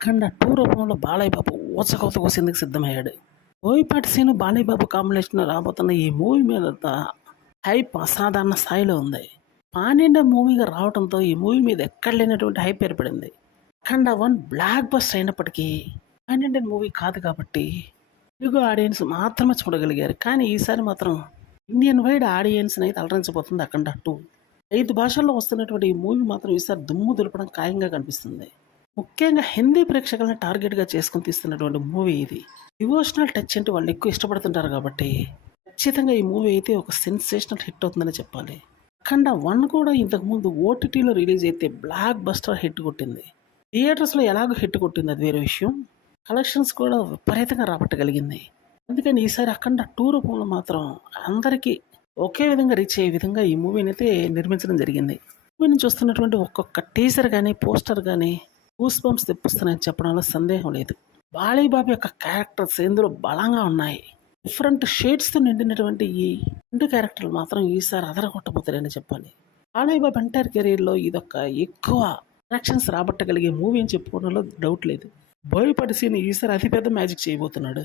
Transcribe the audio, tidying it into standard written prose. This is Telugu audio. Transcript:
అఖండ 2 రూపంలో బాలయ్య బాబు ఊచకోత కోసేందుకు సిద్ధమయ్యాడు. బోయపాటి సీను, బాలయ్య బాబు కాంబినేషన్‌లో రాబోతున్న ఈ మూవీ మీద హైప్ అసాధారణ స్థాయిలో ఉంది. పాన్ ఇండియా మూవీగా రావడంతో ఈ మూవీ మీద ఎక్కడ లేనటువంటి హైప్ ఏర్పడింది. అఖండ 1 బ్లాక్ బస్టర్ అయినప్పటికీ పాన్ ఇండియన్ మూవీ కాదు కాబట్టి తెలుగు ఆడియన్స్ మాత్రమే చూడగలిగారు. కానీ ఈసారి మాత్రం ఇండియన్ వైడ్ ఆడియన్స్‌ని అయితే అలరించబోతుంది అఖండ 2. 5 భాషల్లో వస్తున్నటువంటి ఈ మూవీ మాత్రం ఈసారి దుమ్ము దులపడం ఖాయంగా కనిపిస్తుంది. ముఖ్యంగా హిందీ ప్రేక్షకులను టార్గెట్‌గా చేసుకొని తీస్తున్నటువంటి మూవీ ఇది. డివోషనల్ టచ్ అంటే వాళ్ళు ఎక్కువ ఇష్టపడుతుంటారు కాబట్టి ఖచ్చితంగా ఈ మూవీ అయితే ఒక సెన్సేషనల్ హిట్ అవుతుందని చెప్పాలి. అఖండ 1 కూడా ఇంతకుముందు ఓటీటీలో రిలీజ్ అయితే బ్లాక్ బస్టర్ హిట్ కొట్టింది. థియేటర్స్‌లో ఎలాగో హిట్ కొట్టింది, అది వేరే విషయం. కలెక్షన్స్ కూడా విపరీతంగా రాబట్టగలిగింది. అందుకని ఈసారి అఖండ 2 రూపంలో మాత్రం అందరికీ ఒకే విధంగా రీచ్ అయ్యే విధంగా ఈ మూవీని అయితే నిర్మించడం జరిగింది. మూవీని చూస్తున్నటువంటి ఒక్కొక్క టీజర్ కానీ, పోస్టర్ కానీ గూస్ బంప్స్ తెప్పిస్తున్నాయని చెప్పడంలో సందేహం లేదు. బాలయ్య బాబు యొక్క క్యారెక్టర్స్ ఇందులో బలంగా ఉన్నాయి. డిఫరెంట్ షేడ్స్తో నిండినటువంటి ఈ 2 క్యారెక్టర్లు మాత్రం ఈసారి అదరగొట్టబోతారని చెప్పాలి. బాలయ్య బాబు ఎంటైర్ కెరీర్లో ఇదొక ఎక్కువ కలెక్షన్స్ రాబట్టగలిగే మూవీ అని చెప్పుకోవడంలో డౌట్ లేదు. బోయపాటి సీను ఈసారి అతిపెద్ద మ్యాజిక్ చేయబోతున్నాడు.